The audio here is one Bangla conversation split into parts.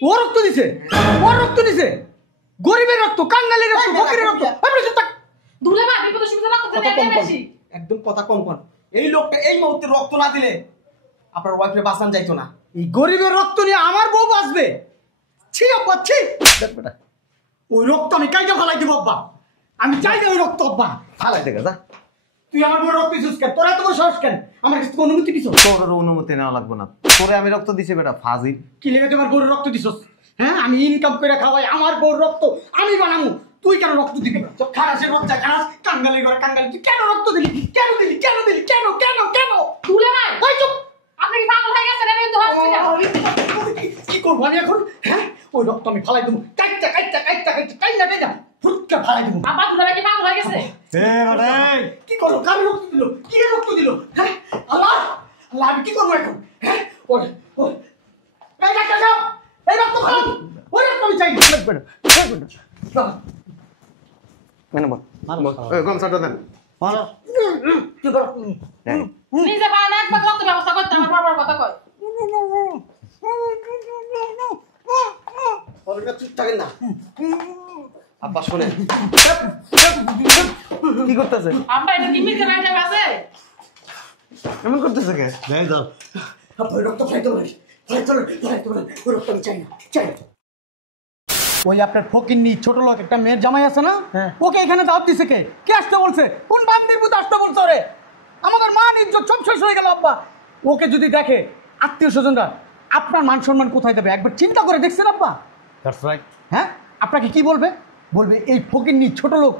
ও রক্ত দিছে, ও রক্ত দিছে, গরিবের রক্ত, কাঙ্গালের রক্ত, ফকিরের রক্ত। দুলে ভাই বিপদের সময় রক্ত দিলে এটাই বেশি। একদম কথা কম কর। এই লোকটা এই মুহূর্তে রক্ত না দিলে আপনার ওয়াইফরে বাঁচান যাইতো না। এই গরিবের রক্ত নিয়ে আমার বউ বাঁচবে? ছি আব্বা ছি। দেখ বেটা, ওই রক্ত আমি কাইটা ফালাই দিব আব্বা, আমি চাই না ওই রক্ত আব্বা। ফালাই দেখা যা। তুই আমার বউ রক্ত দিছিস কেন? তোরা তো সাহস কেন? আমার কাছে অনুমতি দিছ? তোর অনুমতি নেওয়া লাগবে না, তোরে আমি রক্ত দিছি বেটা ফাজিল। কি লেগে তোমার বউর রক্ত দিছস? হ্যাঁ, আমি ইনকাম করে খাওয়াই, আমার বউর রক্ত আমি বানামু, তুই কেন রক্ত দিবি? খারাসের বাচ্চা খারাস, কাঙ্গালি করে কাঙ্গালি, তুই কেন রক্ত দিলি? কেন দিলি? কেন দিলি? কেন কেন কেন? দুলে ভাই ওই চুপ। আপনি কি পাগল হয়ে গেছেন? আমি কিন্তু হসপিটাল। কি করবো আমি এখন? হ্যাঁ, ওই রক্ত আমি ফালাই দেবো, কাইটা কাইটা কাইটা কাইটা কাইটা কাইটা ফুটকা ফালাই দেবো। বাবা দুলে ভাই কি পাগল হয়ে গেছে? কি করবো? কার রক্ত দিল? কি রক্ত দিল? হ্যাঁ, আল্লাহ আল্লাহ, আমি কি করবো এখন? হ্যাঁ, ওই ওই এই ডাক্তার সাহেব, এই রক্ত ফালাই, ওই রক্ত আমি চাই না। মেনে বল ওই গমছাটা দেন। কি করো? নিজে পায় না একবার রক্ত ব্যবস্থা করতে আমার বাবার কথা কয়। চুপ থাকেন না আব্বা, শোনেন কি করতেছে? আমরা এটা কি মির্জা রাইটা আছে? এমন করতেছে কে? ওই রক্ত ফাইতে পারি, ফাইতে পারি, ওই রক্ত আমি চাই না, চাই না। ওই আপনার ফকিন্নি ছোট লোক একটা মেয়ের জামাই আছে না, ওকে এখানে দাওয়াত দিছে কে? কে আসতে বলছে? কোন বান্দির পুত আসতে বলছে? রে আমাদের মান ইজ্জত সব শেষ হয়ে গেল আব্বা। ওকে যদি দেখে আত্মীয় স্বজনরা, আপনার মান সম্মান কোথায় দেবে? একবার চিন্তা করে দেখছেন আব্বা? That's right. হ্যাঁ, আপনাকে কি বলবে? বলবে এই ফকিন্নি ছোট লোক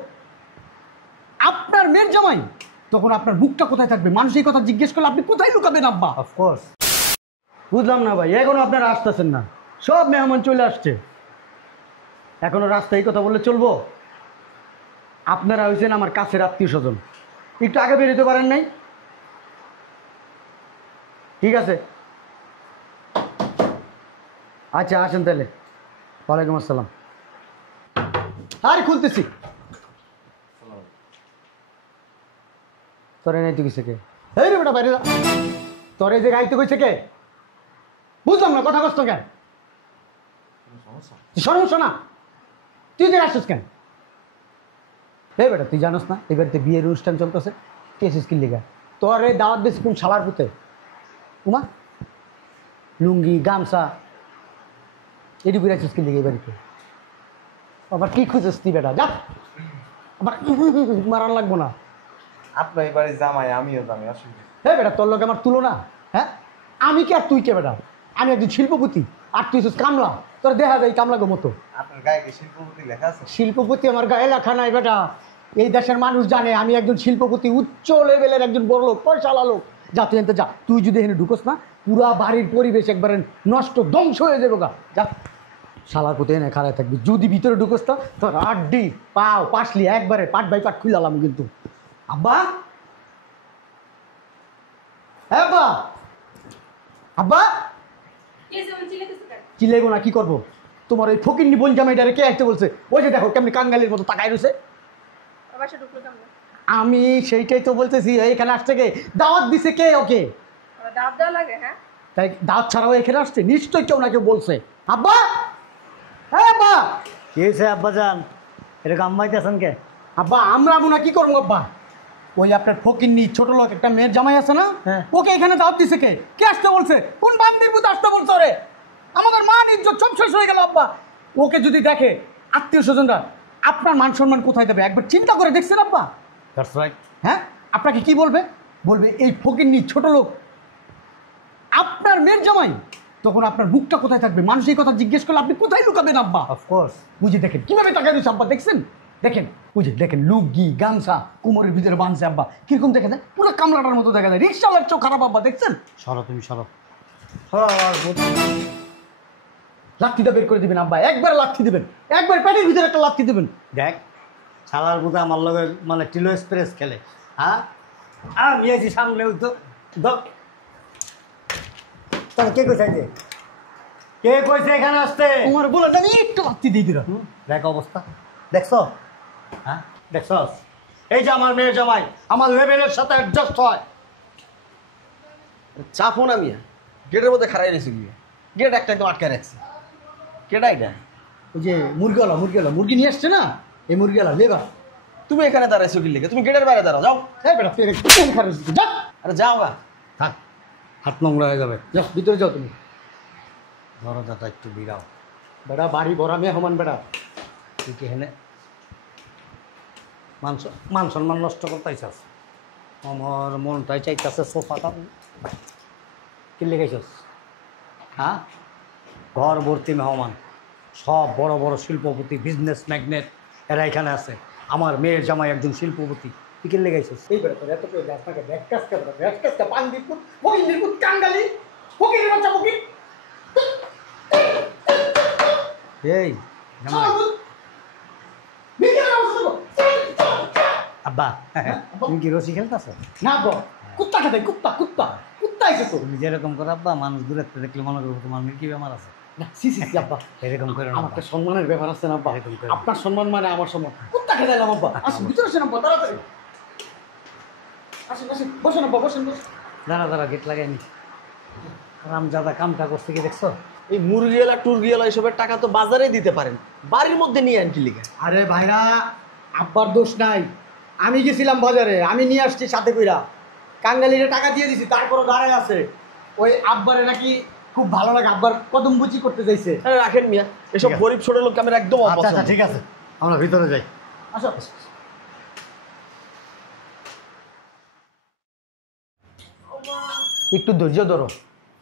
আপনার মেয়ের জামাই। তখন আপনার মুখটা কোথায় থাকবে? মানুষ এই কথা জিজ্ঞেস করলে আপনি কোথায় লুকাবেন আব্বা? অফকোর্স। বুঝলাম না ভাই, এখনো আপনারা আসতেছেন না, সব মেহমান চলে আসছে, এখনো রাস্তায় এই কথা বললে চলবো? আপনারা হয়েছেন আমার কাছের আত্মীয় স্বজন, একটু আগে বেরোতে পারেন নাই? ঠিক আছে, আচ্ছা আসেন তাহলে। ওয়ালাইকুম আসসালাম। আর খুলতেছি। তোরে নাই তো কিছু কে? এই রে বেটা, বাইরে যা। তোর এই যে গাইতে কইছে কে? বুঝলাম না, কথা কষ্ট কেন? সমস্যা না, তুই যে আসছিস কেন? এই বেটা, তুই জানোস না এই বাড়িতে বিয়ের অনুষ্ঠান চলতেছে? কে এসিস কি লিগা? তোর এই দাওয়াত দিস কোন শালার পুতে? উমা লুঙ্গি গামছা এটি বিরাছিস কি লিগে এই বাড়িতে? আবার কি খুঁজেস তুই বেটা? যা, আবার মারান লাগবো না। আপনার এই বাড়ির জামাই, আমিও জামাই, অসুবিধা। হ্যাঁ বেটা, তোর লোক আমার তুলনা? হ্যাঁ, আমি কে আর তুই কে বেটা? আমি একজন শিল্পপতি আর তুই কামলা। তোর দেখা যায় কামলা গো মতো। আপনার গায়ে কি শিল্পপতি লেখা আছে? শিল্পপতি আমার গায়ে লেখা নাই বেটা। এই দেশের মানুষ জানে আমি একজন শিল্পপতি, উচ্চ লেভেলের একজন বড় লোক, পয়সাওয়ালা লোক। যা তুই এনতে যা, তুই যদি এখানে ঢুকোস না পুরা বাড়ির পরিবেশ একবারে নষ্ট, ধ্বংস হয়ে যাবো গা। যা, শালার পুঁতে এনে খাড়ায় থাকবি। যদি ভিতরে ঢুকোস না তোর আড্ডি পাও পাশলি একবারে পাট বাই পাট খুলালাম কিন্তু। আব্বা, হ্যাঁ আব্বা, আব্বা চিল্লাইবো না, কি করবো? তোমার ওই ফকিন্নি বোন জামাইটারে কে আসতে বলছে? ওই যে দেখো কেমনি কাঙ্গালির মতো তাকাই রয়েছে। আমি সেইটাই তো বলতেছি, এখানে আসছে কে? দাওয়াত দিছে কে ওকে? তাই দাওয়াত ছাড়াও এখানে আসছে, নিশ্চয়ই কেউ না কেউ বলছে। আব্বা, হ্যাঁ আব্বা। কি হয়েছে আব্বা যান, এরকম আম্মাইতেছেন কে? আব্বা আমরা না কি করবো আব্বা? ওই আপনার ফকিন্নি ছোট লোক একটা মেয়ের জামাই আছে না, ওকে এখানে দাওয়াত দিছে কে? কে আসতে বলছে? কোন বান্দির পুত আসতে বলছে? রে আমাদের মান ইজ্জত সব শেষ হয়ে গেল আব্বা। ওকে যদি দেখে আত্মীয় স্বজনরা, আপনার মান সম্মান কোথায় দেবে? একবার চিন্তা করে দেখছেন আব্বা? That's right. হ্যাঁ, আপনাকে কি বলবে? বলবে এই ফকিন্নি ছোট লোক আপনার মেয়ের জামাই। তখন আপনার মুখটা কোথায় থাকবে? মানুষ এই কথা জিজ্ঞেস করলে আপনি কোথায় লুকাবেন আব্বা? অফকোর্স। বুঝে দেখেন কিভাবে টাকা দিচ্ছে আব্বা, দেখছেন? দেখেন বুঝে দেখেন, লুঙ্গি গামছা কোমরের ভিতরে বাঁধছে আব্বা, কিরকম দেখা যায়? পুরো কামলাটার মতো দেখা যায়, রিক্সাওয়ালার চোখ খারাপ আব্বা, দেখছেন? সরো তুমি সরো। লাঠিটা বের করে দিবেন আব্বা, একবার লাঠি দিবেন, একবার পেটের ভিতরে একটা লাঠি দিবেন। দেখ শালার পুতে আমার লগে মানে টিলো এক্সপ্রেস খেলে। হ্যাঁ, আমি আছি সামনে, তো তাহলে কে কইছে যে কে কইছে এখানে আসতে? তোমার বলেন আমি একটু লাঠি দিয়ে দিলাম। দেখ অবস্থা দেখছ? হ্যাঁ দেখছস? এই যে আমার মেয়ের জামাই আমার লেভেলের সাথে অ্যাডজাস্ট হয়। চাপো না মিয়া, গেটের মধ্যে খাড়াই রয়েছে গিয়ে, গেট একটা একদম আটকে রাখছে। কেডা এটা? ওই যে মুরগিওয়ালা মুরগি নিয়ে আসছে না, এই মুরগিওয়ালা লেবার। তুমি এখানে দাঁড়াইছো কি লিখে? তুমি গেটের বাইরে দাঁড়াও, যাও। এই বেটা তুই এখানে খারাপ যা। আরে যাও গা। থাক, হাত নোংরা হয়ে যাবে, যাও ভিতরে যাও তুমি। দরজাটা একটু বিরাও বেটা, বাড়ি ভরা মেহমান বেটা, তুই কি হেনে মান সম্মান নষ্ট করতেইছাস। আমার মনটাই চাইতেছে সোফাটা কি লেগেছস? হ্যাঁ, ঘর ভর্তি মেহমান, সব বড় বড় শিল্পপতি, বিজনেস ম্যাগনেট, এরা এখানে আছে। আমার মেয়ের জামাই একজন শিল্পপতি, তুই কি লেগেছিস? এই বেটা তোর এত করে আপনাকে ব্যাগকাজটা পান দিপুর ফকির নিপুর কাঙ্গালি ফকিরের বাচ্চা ফকির। এই জামাই আব্বা, তুমি কি রসি খেলতেছ? না আব্বা, কুত্তা খেতে, কুত্তা কুত্তা কুত্তা এসে তো। তুমি যেরকম করে আব্বা, মানুষ দূরে দেখলে মনে করবো তোমার কি বেমার আছে। না সি সি আব্বা, এরকম করে আমার একটা সম্মানের ব্যাপার আছে না আব্বা। আপনার সম্মান মানে আমার সম্মান। কুত্তা খেতে এলাম আব্বা, আসুন ভিতরে আসেন আব্বা, তাড়াতাড়ি আসেন আসেন, বসেন আব্বা, বসেন বসেন। দাঁড়া গেট লাগাইনি, রামজাদা কামটা করছে কি দেখছো? এই মুরগিওয়ালা টুরগিওয়ালা এসবের টাকা তো বাজারে দিতে পারেন, বাড়ির মধ্যে নিয়ে আন কি লিখে? আরে ভাইরা, আব্বার দোষ নাই, আমি গেছিলাম বাজারে, আমি নিয়ে আসছি সাথে কইরা, কাঙ্গালিরে টাকা দিয়ে দিছি, তারপরও দাঁড়ায় আছে। ওই আব্বারে নাকি খুব ভালো লাগে, আব্বার কদম বুচি করতে যাইছে। আরে রাখেন মিয়া, এসব গরিব ছোট লোক আমার একদম অপছন্দ। ঠিক আছে, আমরা ভিতরে যাই, আসো। একটু ধৈর্য ধরো,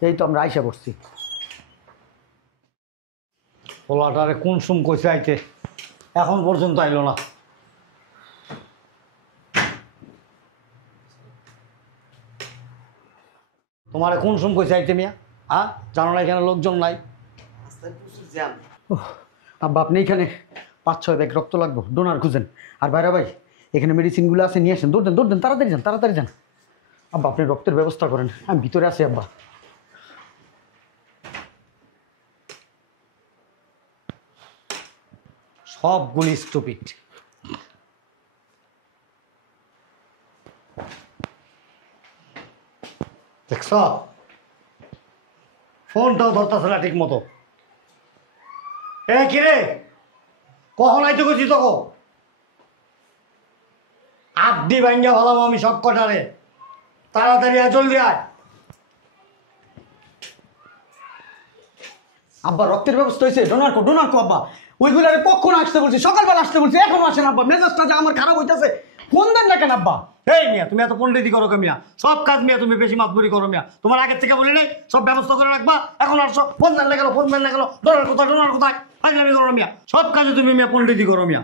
এই তো আমরা আইসা পড়ছি। পোলাটারে কোন সুম কইছে আইতে, এখন পর্যন্ত আইলো না। তোমারে কোন সুম কইছে আইতে মিয়া? হ্যাঁ, জানো না এখানে লোকজন নাই? আব্বা আপনি এখানে 5-6 ব্যাগ রক্ত লাগবে, ডোনার খুঁজেন। আর ভাইরা ভাই, এখানে মেডিসিনগুলো আছে, নিয়ে আসেন, দৌড় দেন, তাড়াতাড়ি যান। আব্বা আপনি রক্তের ব্যবস্থা করেন, আমি ভিতরে আছি আব্বা। সবগুলি স্টুপিড। দেখছ, ফোনটাও ধরতেছে না ঠিক মতো। এ কিরে, কখন আইতে গেছি তোকে? আড্ডি ভাঙ্গা ভালাম আমি সব কটারে, তাড়াতাড়ি আয়, জলদি আয়। আব্বা রক্তের ব্যবস্থা হয়েছে, ডোনার কো আব্বা, ওইগুলো আমি কখন আসতে বলছি, সকালবেলা আসতে বলছি, এখন আসেন আব্বা। মেজাজটা যে আমার খারাপ হইতেছে, ফোন দেন না কেন আব্বা? এই মিয়া, তুমি এত পন্ডিতি করো কে মিয়া? সব কাজ মিয়া তুমি বেশি মাতবরি করো মিয়া। তোমার আগের থেকে বলি নাই সব ব্যবস্থা করে রাখবা, এখন আসছো ফোন দেন না গেল, ডোনার কোথায় ফাইজলামি করো মিয়া। সব কাজে তুমি মিয়া পন্ডিতি করো মিয়া।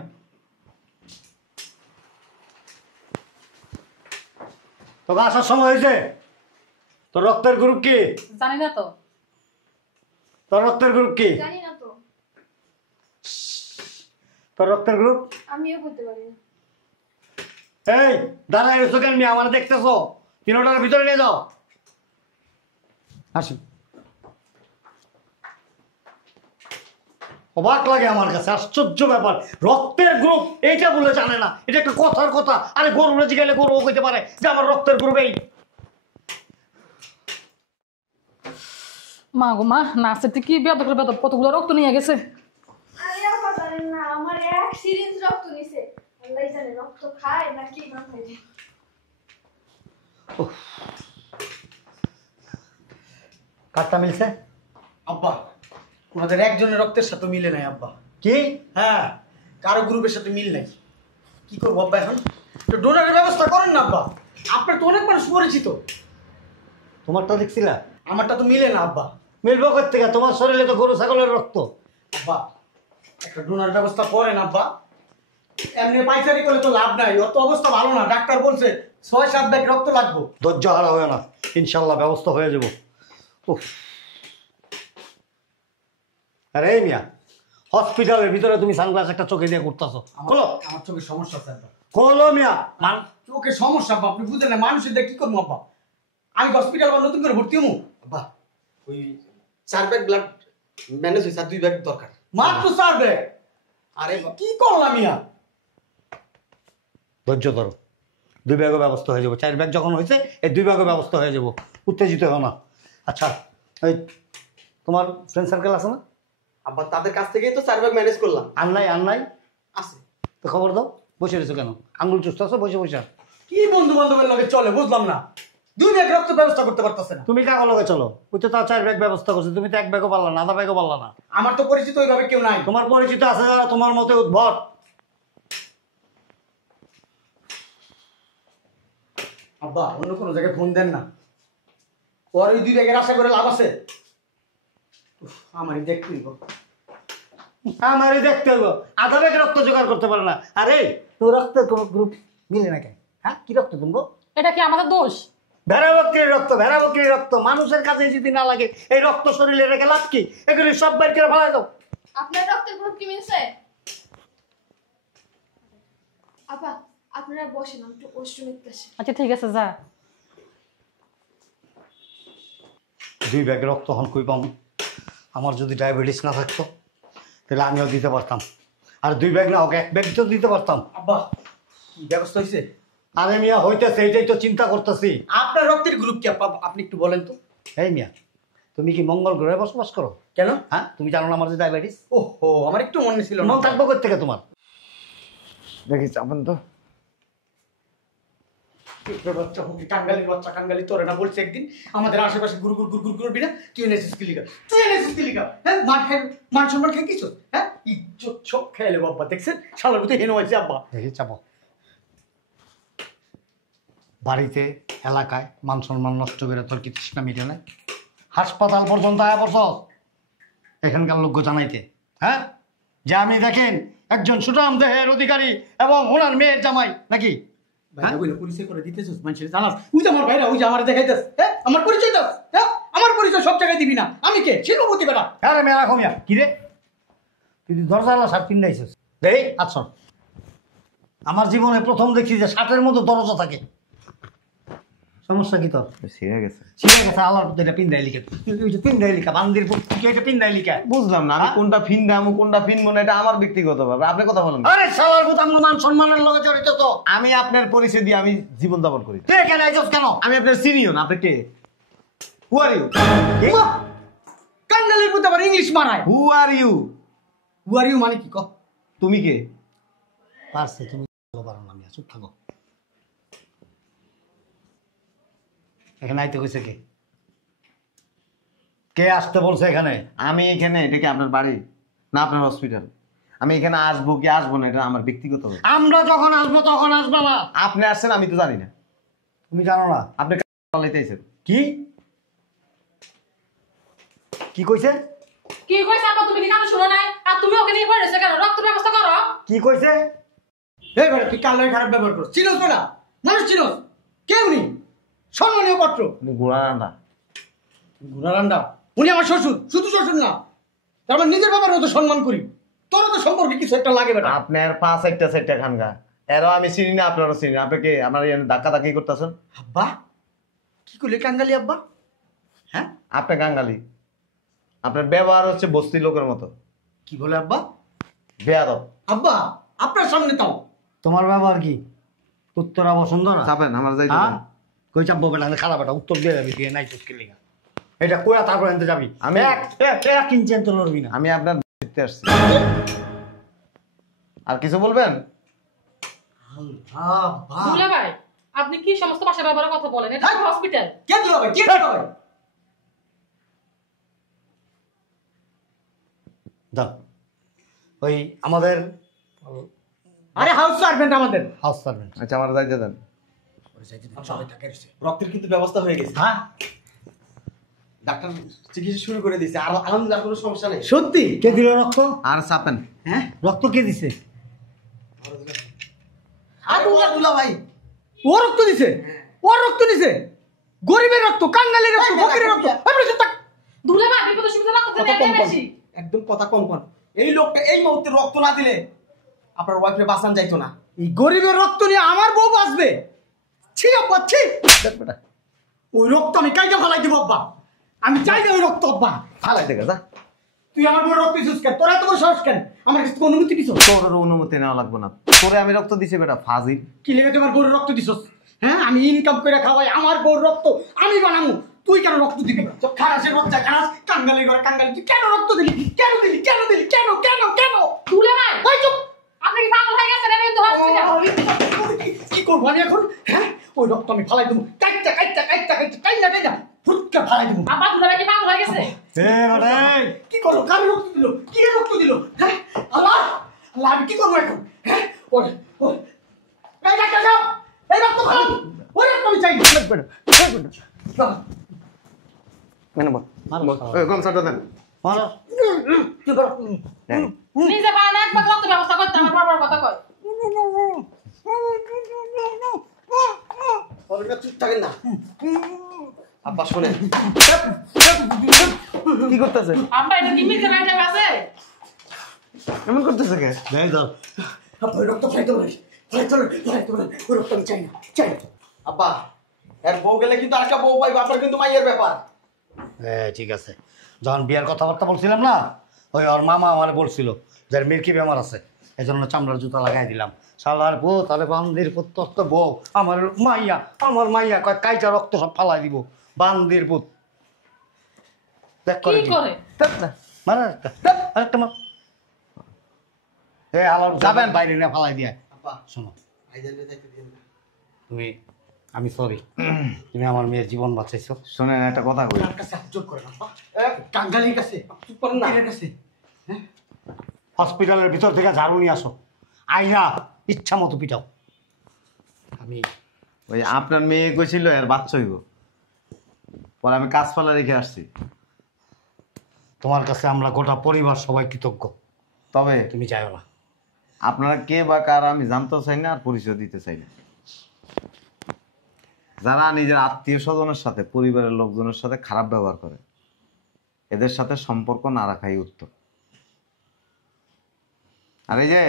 তোকে আসার সময় হয়েছে? তোর রক্তের গ্রুপ কি? জানি না তো। তোর রক্তের গ্রুপ কি? জানি না তো। তোর রক্তের গ্রুপ? আমিও বলতে পারি না। এই দাঁড়ায় রয়েছো কেন মিয়া? আমার দেখতেছো? 3টার ভিতরে নিয়ে যাও। আসেন। অবাক লাগে আমার কাছে, আশ্চর্য ব্যাপার। রক্তের গ্রুপ এইটা বলে জানে না, এটা একটা কথার কথা। আরে গরুরে জিগাইলে গরু কইতে পারে যে আমার রক্তের গ্রুপ এই। মা গো মা, নার্সের থেকে বেদ কতগুলো রক্ত নিয়ে গেছে। আরে আমার জানেন না, আমার এক সিরিঞ্জ রক্ত নিছে। আল্লাহই জানে রক্ত খায় নাকি না খায়। কারটা মিলছে? আব্বা, ওনাদের একজনের রক্তের সাথে মিলে নাই আব্বা। কি? হ্যাঁ, কারো গ্রুপের সাথে মিল নাই। কি করবো আব্বা এখন? তো ডোনারের ব্যবস্থা করেন না আব্বা, আপনার তো অনেক মানুষ পরিচিত। তোমারটা দেখছিলা? আমারটা তো মিলে না আব্বা। মিলবো কোত্থেকে? তোমার শরীরে তো গরু ছাগলের রক্ত। আব্বা একটা ডোনার ব্যবস্থা করেন আব্বা। এমনি পাইচারি করলে তো লাভ নাই, অত অবস্থা ভালো না। ডাক্তার বলছে 6-7 ব্যাগ রক্ত লাগবে। ধৈর্য হারা হয় না, ইনশাল্লাহ ব্যবস্থা হয়ে যাব। উফ, আরে এই মিয়া, হসপিটালের ভিতরে তুমি সানগ্লাস একটা চোখে দিয়ে করতেছো, খোলো। আমার চোখে সমস্যা আছে আব্বা। খোলো মিয়া। চোখে সমস্যা আব্বা, আপনি বুঝলেন না? মানুষের দিয়ে কি করবো আব্বা? আমি হসপিটাল বা নতুন করে ভর্তি হবো আব্বা? ওই 4 ব্যাগ ব্লাড ম্যানেজ হয়েছে, 2 ব্যাগ দরকার। মাত্র 4 ব্যাগ? আরে কি করলাম মিয়া? ধৈর্য ধরো, 2 ব্যাগও ব্যবস্থা হয়ে যাবো। 4 ব্যাগ যখন হয়েছে, এই 2 ব্যাগও ব্যবস্থা হয়ে যাবো। উত্তেজিত হো না। আচ্ছা, এই তোমার ফ্রেন্ড সার্কেল আছে না? আব্বা তাদের কাছ থেকেই তো 4 ভাগ ম্যানেজ করলাম। আনলাই আছে তো খবর দাও, বসে রয়েছো কেন? আঙুল চুষতেছো বসে বসে। কি বন্ধু বান্ধবের লগে চলে বুঝলাম না, 2 ব্যাগ রক্ত ব্যবস্থা করতে পারতেছে না। তুমি কাকে লগে চলো? ওই তো তার 4 ব্যাগ ব্যবস্থা করছে, তুমি তো 1 ব্যাগও পারলা না, আধা ব্যাগও পারলা না। আমার তো পরিচিত ওইভাবে কেউ নাই। তোমার পরিচিত আছে যারা তোমার মতে উদ্ভট। আব্বা অন্য কোনো জায়গায় ফোন দেন না, ওর ওই 2 ব্যাগের আশা করে লাভ আছে? আমারই দেখতে দিব। আমারই দেখতে হইব, আধা ব্যাগ রক্ত জোগাড় করতে পারে না। আরে তোর রক্তের কোনো গ্রুপ মিলে না কেন? হ্যাঁ, কি রক্ত তুমবো? এটা কি আমাদের দোষ? ভেড়া বকরির রক্ত মানুষের কাছে যদি না লাগে, এই রক্ত শরীরে রেখে লাভ কি? এগুলি সব বের করে ফেলাই দাও। আপনার রক্তের গ্রুপ কি মিলছে? আপা আপনারা বসেন, আমি একটু ওয়াশরুম নিতে আসি। আচ্ছা ঠিক আছে যা। 2 ব্যাগ রক্ত হন কই পাবো? আমার যদি ডায়াবেটিস না থাকতো তাহলে আমিও দিতে পারতাম। আর 2 ব্যাগ না হোক, 1 ব্যাগ তো দিতে পারতাম। আব্বা কি ব্যবস্থা হয়েছে? আরে মিয়া হইতেছে, এইটাই তো চিন্তা করতেছি। আপনার রক্তের গ্রুপ কি আব্বা, আপনি একটু বলেন তো। এই মিয়া, তুমি কি মঙ্গল গ্রহে বসবাস করো? কেন? হ্যাঁ, তুমি জানো না আমার যে ডায়াবেটিস? ওহো, আমার একটু মনে ছিল না। মন থাকবো কই থেকে তোমার? দেখিস আপন তো বাচ্চা হোক কাঙ্গালির বাচ্চা, কাঙ্গালি তোরে না বলছে একদিন আমাদের আশেপাশে গুরু গুরু গুরু গুরু করবি না। তুই এনেছিস কি লিখা? হ্যাঁ, মান সম্মান খেয়ে কিছু, হ্যাঁ ইজ্জত সব খেয়ালে বাব্বা। দেখছেন শালার ভিতরে হেন হয়েছে আব্বা। দেখি চাপো। বাড়িতে এলাকায় মান সম্মান নষ্ট করে তোর কি তৃষ্ণা মিটে না? হাসপাতাল পর্যন্ত আয়া বসস এখানকার লোক জানাইতে, হ্যাঁ যে আমি দেখেন একজন সুঠাম দেহের অধিকারী এবং ওনার মেয়ের জামাই নাকি? ভাইরা বলে পরিচয় করে দিতেছিস মানুষের, জানাস? ওই যে আমার ভাইরা, ওই যে আমার দেখাইতেছ, হ্যাঁ আমার পরিচয় দাস, হ্যাঁ আমার পরিচয় সব জায়গায় দিবি না। আমি কে? শিল্পপতি বেটা। আরে মেয়েরা কমিয়া কি রে, তুই দরজা শার্ট কিনাইছিস? দেই আচ্ছা, আমার জীবনে প্রথম দেখছি যে শার্টের মতো দরজা থাকে। সমস্যা কি তোর? ছিঁড়ে গেছে। ছিঁড়ে গেছে আল্লাহর প্রতি, এটা পিন্দাই লিখা, পিন্দাই লিখা বান্দির কি এটা পিন্দাই লিখা? বুঝলাম না আমি কোনটা ফিন দাম কোনটা ফিনবো না, এটা আমার ব্যক্তিগত ব্যাপার, আপনি কথা বলেন না। আরে শালার ভূত, আমার মান সম্মানের লগে জড়িত তো। আমি আপনার পরিচয় দিয়ে আমি জীবন যাপন করি। কে কেন আইছস কেন? আমি আপনার সিনিয়র, আপনি কে? হু আর ইউ? কাঙ্গালির মধ্যে আবার ইংলিশ মারায়। Who are you? Who are you মানে কি? ক তুমি কে? পারছে তুমি পারো না, আমি চুপ থাকো। এখানে আইতে কইছে কে? কে আসতে বলছে এখানে? আমি এখানে, এটা কি আপনার বাড়ি না আপনার হসপিটাল? আমি এখানে আসবো কি আসবো না এটা আমার ব্যক্তিগত ব্যাপার। আমরা যখন আসবো তখন আসবে না। আপনি আসছেন আমি তো জানি না। তুমি জানো না? আপনি পালাইতেছেন কি কি কইছে? কি কইছ আপা? তুমি কি কানে শুনো নাই? আর তুমি ওকে নিয়ে পড়েছো কেন? রক্ত ব্যবস্থা করো। কি কইছে? এই বেটা তুই কাল খারাপ ব্যবহার করছিস, চিনোস না? মানুষ চিনোস? কেউ নেই সম্মানীয় পাত্র। উনি গোড়া রান্না। গুণারান্ডা, উনি আমার শ্বশুর, শুধু শ্বশুর না, তার মানে নিজের বাবার মতো সম্মান করি। তোর তো সম্পর্কে কিছু একটা লাগে বেটা। আপনার 5-6টা খানগা এরও আমি চিনি না, আপনারও চিনি না। আপনি কে আমার ধাক্কা ধাক্কি করতেছেন? আব্বা কি করলে কাঙ্গালি আব্বা? হ্যাঁ আপনি গাঙ্গালি, আপনার ব্যবহার হচ্ছে বস্তি লোকের মতো। কি বলে আব্বা? বেয়াদব। আব্বা আপনার সামনে তাও তোমার ব্যবহার কি? উত্তরা পছন্দ না? চাপেন আমার যাইতে হ্যাঁ? দেন। কই চাপবো বেটা, খারাপ বেটা, উত্তর দিয়ে যাবি তুই, নাই চুস্কি লিগা এটা কইয়া তারপর এনতে যাবি। আমি- এক ইঞ্চি এনতে লড়বি না। আমি আপনার দেখতে আসছি। আর কিছু বলবেন? আব্বা দুলা ভাই, আপনি কি সমস্ত ভাষা ব্যবহারের কথা বলেন? এটা হসপিটাল। কে দিল ভাই? কে দিল ভাই? যান ওই আমাদের আরে হাউস সার্ভেন্ট আমাদের। House servant. আচ্ছা আমার যাইতে দেন। সবাই থাকে রয়েছে। রক্তের কিন্তু ব্যবস্থা হয়ে গেছে। হ্যাঁ ডাক্তার চিকিৎসা শুরু করে দিয়েছে, আর আলহামদুলিল্লাহ কোনো সমস্যা নেই। সত্যি? কে দিল রক্ত? আর চাপেন। হ্যাঁ রক্ত কে দিছে? আর দুলা ভাই ও রক্ত দিছে, ও রক্ত দিছে, গরিবের রক্ত, কাঙ্গালির রক্ত, ফকিরের রক্ত। আপনি চুপ থাক। দুলা ভাই বিপদ সুবিধা রক্ত কথা দেন কম কম, বেশি। একদম কথা কম কম। এই লোকটা এই মুহূর্তে রক্ত না দিলে আপনার ওয়াইফে বাঁচান যাইতো না। এই গরিবের রক্ত নিয়ে আমার বউ বাঁচবে? ছি আব্বা ছি। ওই রক্ত আমি কাইটা ফালাই দিব আব্বা, আমি চাই না ওই রক্ত আব্বা। ফালাই থেকে যা। তুই আমার বউ রক্ত দিছিস কেন? তোরা তো সাহস কেন আমার কাছে থেকে অনুমতি দিছিস? তোর অনুমতি নেওয়া লাগবে না, তোরে আমি রক্ত দিছি বেটা ফাজিল। কি লেগে তোমার বউর রক্ত দিছিস? হ্যাঁ আমি ইনকাম করে খাওয়াই, আমার বউর রক্ত আমি বানামু, তুই কেন রক্ত দিবি খারাসের বাচ্চা খারাস কাঙ্গালি করে কাঙ্গালি তুই কেন রক্ত দিলি কেন দিলি কেন দিলি কেন কেন কেন তুলে নাই ওই চুপ আপনি কি পাগল হয়ে গেছেন আমি তো হসপিটাল কি করবো আমি এখন হ্যাঁ ওই রক্ত আমি ফালাই দেবো কাইটা কাইটা কাইটা কাইটা কাইটা কাইটা ফুটকা ফালাই দেবো আব্বা তুলে কি পাগল হয়ে গেছে কি করলো কার রক্ত দিল কি রক্ত দিল হ্যাঁ আল্লাহ আল্লাহ আমি কি করবো এখন হ্যাঁ ওই ওই এই ডাক্তার সাহেব এই রক্ত খান ওই রক্ত আমি চাই মেনে বল ওই গামছাটা দেন কি করো নিজে বানা একবার রক্ত ব্যবস্থা করতে আমার বাবার কথা কয় ওরা চুপ থাকেন না আব্বা শোনেন কি করতেছে আব্বা এটা কি মিজে রাইটা আছে এমন করতেছে কে আব্বা ওই রক্ত খাইতে পারি খাইতে পারি ওই রক্ত আমি চাই না চাই না। আব্বা এর বউ গেলে কিন্তু আরেকটা বউ পাইবো আপনার কিন্তু মাইয়ের ব্যাপার হ্যাঁ ঠিক আছে যখন বিয়ার কথাবার্তা বলছিলাম না ওই ওর মামা আমার বলছিল যে এর মির্কি বেমার আছে এই জন্য চামড়ার জুতা লাগাই দিলাম শালার বউ তাহলে বান্দির পুত তো বউ আমার মাইয়া কয় কাইটা রক্ত সব ফালাই দিব বান্দির পুত দেখ করে কি করে মানে আরেকটা মার এ আলার যাবেন বাইরে না ফালাই দিয়ে আব্বা শোনো ভাইজানকে যাইতে দিন না আমি সরি তুমি আমার মেয়ের জীবন বাঁচাইছো শোনেন একটা কথা কই তার কাছে হাত জোর করেন আব্বা কাঙ্গালির কাছে চুপ করেন না এর কাছে হসপিটালের ভিতর থেকে ঝাড়ু নিয়ে আসো আইনা ইচ্ছা মতো পিটাও আমি ওই আপনার মেয়ে কইছিল এর বাচ্চা হইব পরে আমি কাজপালা রেখে আসছি তোমার কাছে আমরা গোটা পরিবার সবাই কৃতজ্ঞ তবে তুমি চাইও না আপনারা কে বা কার আমি জানতে চাই না আর পরিচয় দিতে চাই না যারা নিজের আত্মীয় স্বজনের সাথে পরিবারের লোকজনের সাথে খারাপ ব্যবহার করে এদের সাথে সম্পর্ক না রাখাই উত্তম আর এই যে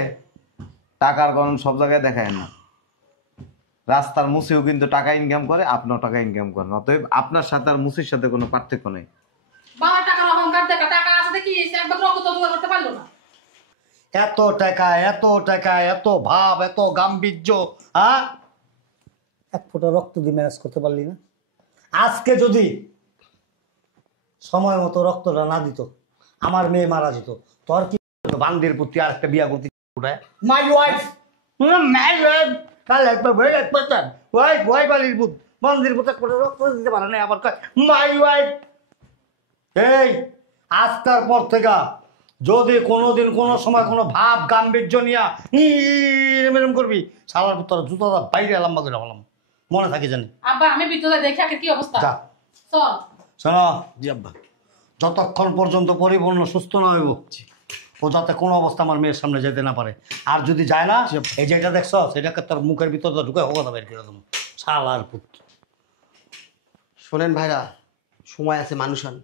টাকার গরম সব জায়গায় দেখায় না রাস্তার মুসিও কিন্তু টাকা ইনকাম করে আপনিও টাকা ইনকাম করেন অতএব আপনার সাথে আর মুসির সাথে কোনো পার্থক্য নেই বাবা টাকার অহংকার দেখা টাকা আছে দেখি একবার রক্ত তো করতে পারলো না এত টাকা এত ভাব এত গাম্ভীর্য হ্যাঁ এক ফোঁটা রক্ত দিয়ে ম্যানেজ করতে পারলি না আজকে যদি সময় মতো রক্তটা না দিত আমার মেয়ে মারা যেত তোর কি বান্দির প্রতি আর একটা বিয়া করতে মাই ওয়াইফ কাল একবার ভয় একবার ওয়াইফ ওয়াইফ আলির বুধ মন্দির পুত করে রক্ত দিতে পারে না আবার কয় মাই ওয়াইফ এই আজকার পর থেকে যদি কোনোদিন কোনো সময় কোনো ভাব গাম্ভীর্য নিয়া এরম করবি সালার তোর জুতোটা বাইরে লম্বা করে বললাম মনে থাকে জানি আব্বা আমি ভিতরে দেখি আগে কি অবস্থা যা চল শোনো জি আব্বা যতক্ষণ পর্যন্ত পরিপূর্ণ সুস্থ না হইব ও যাতে কোনো অবস্থা আমার মেয়ের সামনে যেতে না পারে আর যদি যায় না এই যে এটা দেখছ সেটাকে তোর মুখের ভিতরে ঢুকে হোক বের করে দেবো শালার পুত শোনেন ভাইরা সময় আছে মানুষ হন